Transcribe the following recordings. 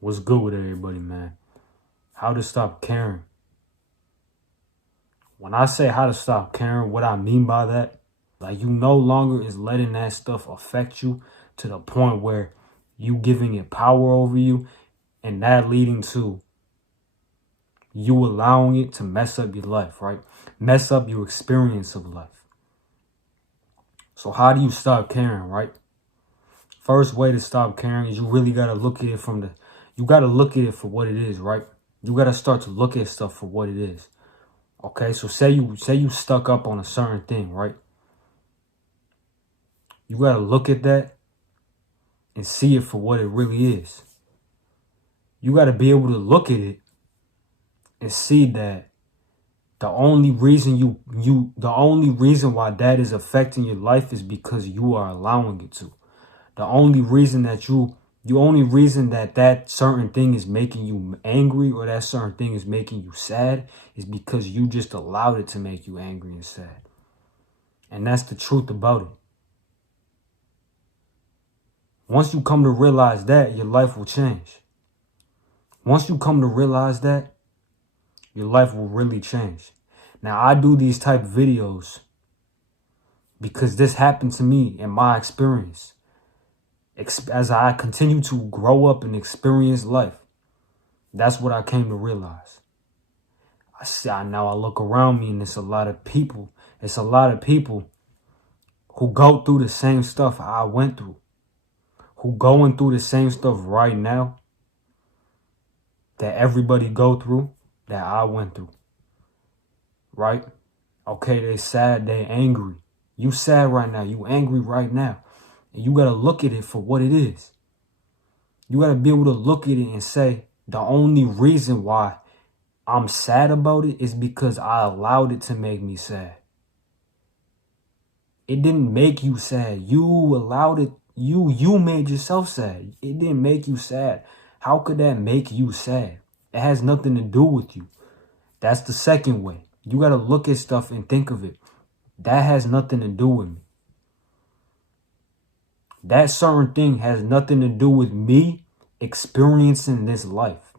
What's good with everybody, man? How to stop caring. When I say how to stop caring, what I mean by that, like, you no longer is letting that stuff affect you to the point where you giving it power over you, and that leading to you allowing it to mess up your life, right? Mess up your experience of life. So how do you stop caring, right? First way to stop caring is you really got to look at it you got to look at it for what it is, right? You got to start to look at stuff for what it is. Okay, so say you stuck up on a certain thing, right? You got to look at that and see it for what it really is. You got to be able to look at it and see that the only reason why that is affecting your life is because you are allowing it to. The only reason that that certain thing is making you angry, or that certain thing is making you sad, is because you just allowed it to make you angry and sad. And that's the truth about it. Once you come to realize that, your life will change. Once you come to realize that, your life will really change. Now, I do these type of videos because this happened to me in my experience. As I continue to grow up and experience life, that's what I came to realize. Now I look around me and it's a lot of people who go through the same stuff I went through, who going through the same stuff right now that everybody go through, that I went through, right? Okay, they sad, they angry. You sad right now, you angry right now. And you got to look at it for what it is. You got to be able to look at it and say, the only reason why I'm sad about it is because I allowed it to make me sad. It didn't make you sad. You allowed it. You made yourself sad. It didn't make you sad. How could that make you sad? It has nothing to do with you. That's the second way. You got to look at stuff and think of it. That has nothing to do with me. That certain thing has nothing to do with me experiencing this life.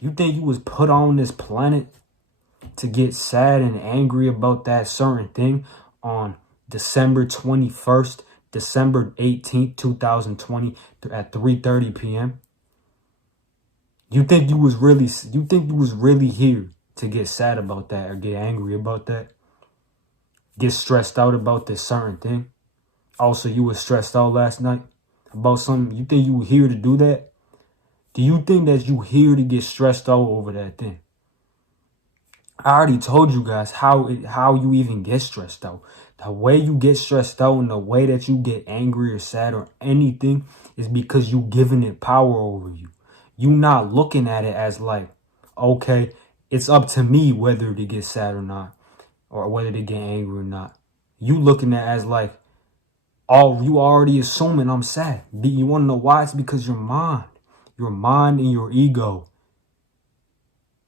You think you was put on this planet to get sad and angry about that certain thing on December 21st, December 18th, 2020 at 3:30 p.m.? You think you was really here to get sad about that or get angry about that? Get stressed out about this certain thing? Also, you was stressed out last night about something. You think you were here to do that? Do you think that you here to get stressed out over that thing? I already told you guys how you even get stressed out. The way you get stressed out and the way that you get angry or sad or anything is because you giving it power over you. You not looking at it as like, okay, it's up to me whether to get sad or not, or whether to get angry or not. You looking at it as like, oh, you already assuming I'm sad. You want to know why? It's because your mind and your ego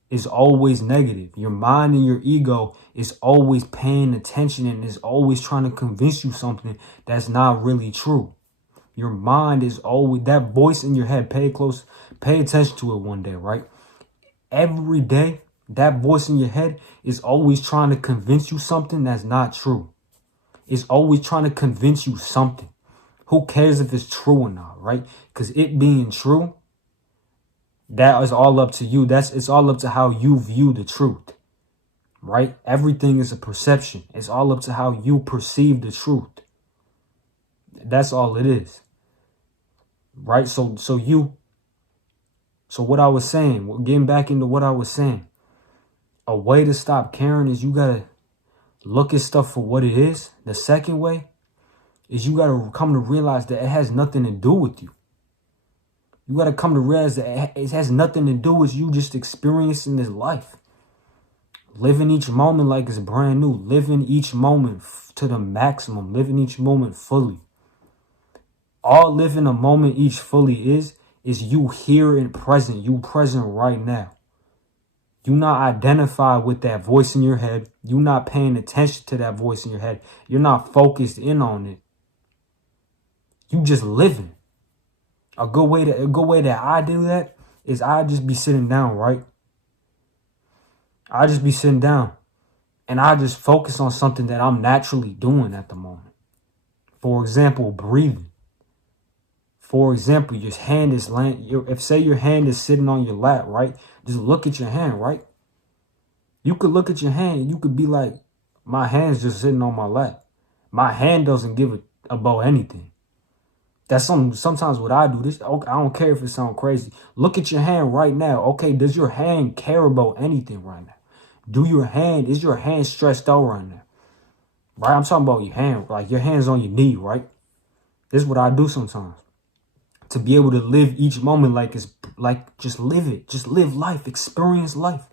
is always negative. Your mind and your ego is always paying attention and is always trying to convince you something that's not really true. Your mind is always, that voice in your head, pay attention to it one day, right? Every day, that voice in your head is always trying to convince you something that's not true. It's always trying to convince you something. Who cares if it's true or not, right? Because it being true, that is all up to you. It's all up to how you view the truth, right? Everything is a perception. It's all up to how you perceive the truth. That's all it is, right? So what I was saying, getting back into what I was saying, a way to stop caring is you got to look at stuff for what it is. The second way is you got to come to realize that it has nothing to do with you. You got to come to realize that it has nothing to do with you just experiencing this life. Living each moment like it's brand new. Living each moment to the maximum. Living each moment fully. All living a moment each fully is you here and present. You present right now. You not identify with that voice in your head. You not paying attention to that voice in your head. You're not focused in on it. You just living. A good way that I do that is I just be sitting down, right? I just be sitting down and I just focus on something that I'm naturally doing at the moment. For example, breathing. For example, your hand is if say your hand is sitting on your lap, right? Just look at your hand, right? You could look at your hand and you could be like, my hand's just sitting on my lap. My hand doesn't give about anything. That's sometimes what I do. This, I don't care if it sounds crazy. Look at your hand right now. Okay, does your hand care about anything right now? Is your hand stretched out right now? Right? I'm talking about your hand, like your hand's on your knee, right? This is what I do sometimes. To be able to live each moment like it's like just live it. Just live life, experience life.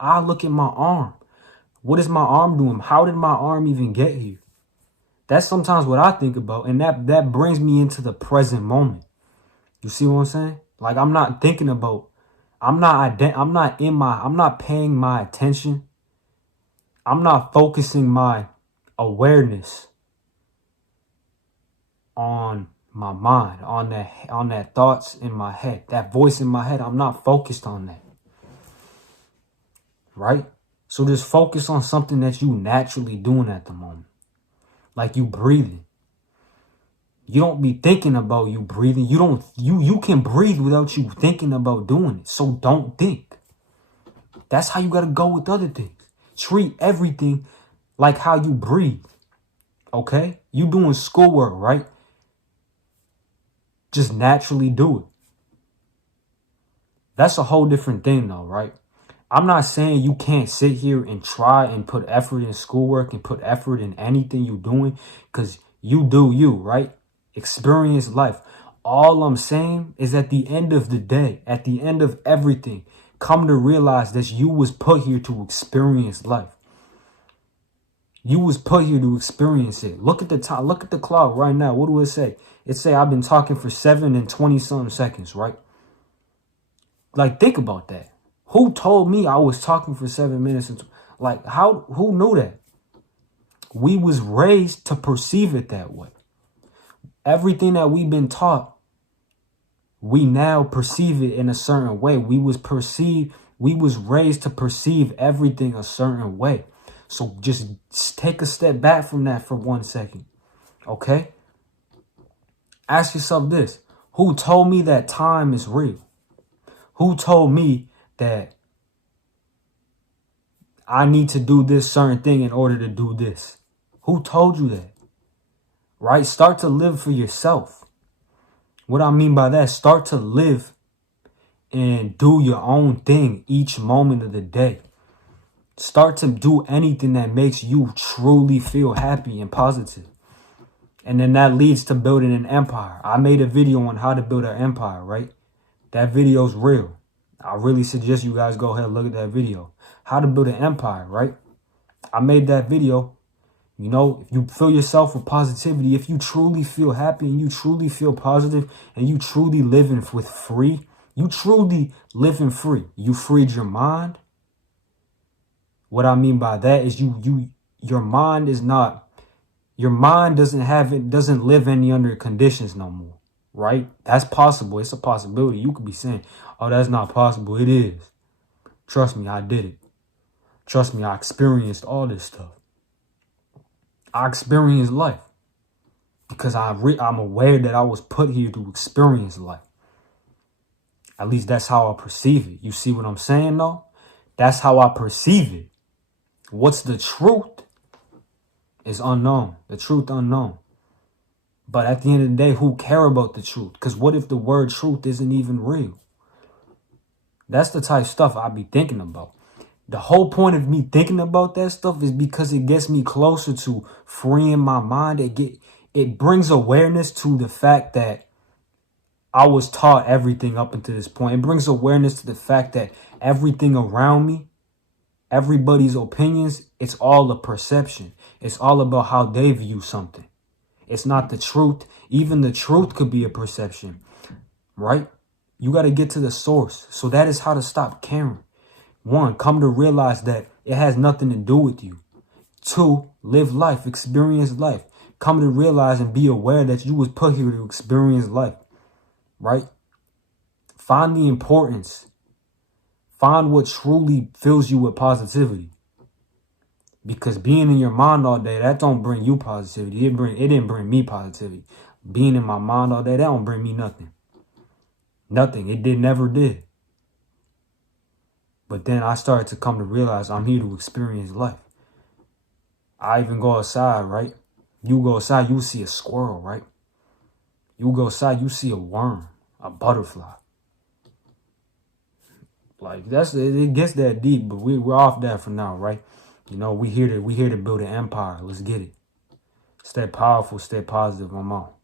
I look at my arm. What is my arm doing? How did my arm even get here? That's sometimes what I think about, and that brings me into the present moment. You see what I'm saying? Like I'm not thinking about, I'm not paying my attention. I'm not focusing my awareness on my mind, on that thoughts in my head, that voice in my head. I'm not focused on that. Right? So just focus on something that you naturally doing at the moment. Like you breathing. You don't be thinking about you breathing. You can breathe without you thinking about doing it. So don't think. That's how you got to go with other things. Treat everything like how you breathe. Okay? You doing schoolwork, right? Just naturally do it. That's a whole different thing though, right? I'm not saying you can't sit here and try and put effort in schoolwork and put effort in anything you're doing, because you do you, right? Experience life. All I'm saying is at the end of the day, at the end of everything, come to realize that you was put here to experience life. You was put here to experience it. Look at the time. Look at the clock right now. What do it say? It say I've been talking for 7 and 20-something seconds, right? Like, think about that. Who told me I was talking for 7 minutes? Who knew that? We was raised to perceive it that way. Everything that we've been taught, we now perceive it in a certain way. We was raised to perceive everything a certain way. So just take a step back from that for 1 second. Okay? Ask yourself this. Who told me that time is real? Who told me that I need to do this certain thing in order to do this? Who told you that? Right? Start to live for yourself. What I mean by that, start to live and do your own thing each moment of the day. Start to do anything that makes you truly feel happy and positive. And then that leads to building an empire. I made a video on how to build an empire, right? That video's real. I really suggest you guys go ahead and look at that video. How to build an empire, right? I made that video. You know, if you fill yourself with positivity, if you truly feel happy and you truly feel positive and you truly living with free, you truly living free. You freed your mind. What I mean by that is your mind doesn't live any under conditions no more, right? That's possible. It's a possibility. You could be saying, oh, that's not possible. It is. Trust me, I did it. Trust me, I experienced all this stuff. I experienced life because I'm aware that I was put here to experience life. At least that's how I perceive it. You see what I'm saying, though? That's how I perceive it. What's the truth is unknown. The truth unknown. But at the end of the day, who care about the truth? Because what if the word truth isn't even real? That's the type of stuff I be thinking about. The whole point of me thinking about that stuff is because it gets me closer to freeing my mind. It brings awareness to the fact that I was taught everything up until this point. It brings awareness to the fact that everything around me, everybody's opinions, it's all a perception. It's all about how they view something. It's not the truth. Even the truth could be a perception, right? You got to get to the source. So that is how to stop caring. 1, come to realize that it has nothing to do with you. 2, live life, experience life. Come to realize and be aware that you was put here to experience life, right? Find the importance. Find what truly fills you with positivity. Because being in your mind all day, that don't bring you positivity. It didn't bring me positivity. Being in my mind all day, that don't bring me nothing. Nothing. Never did. But then I started to come to realize I'm here to experience life. I even go outside, right? You go outside, you see a squirrel, right? You go outside, you see a worm, a butterfly. Like it gets that deep, but we're off that for now, right? You know, we here to build an empire. Let's get it. Stay powerful, stay positive. I'm out.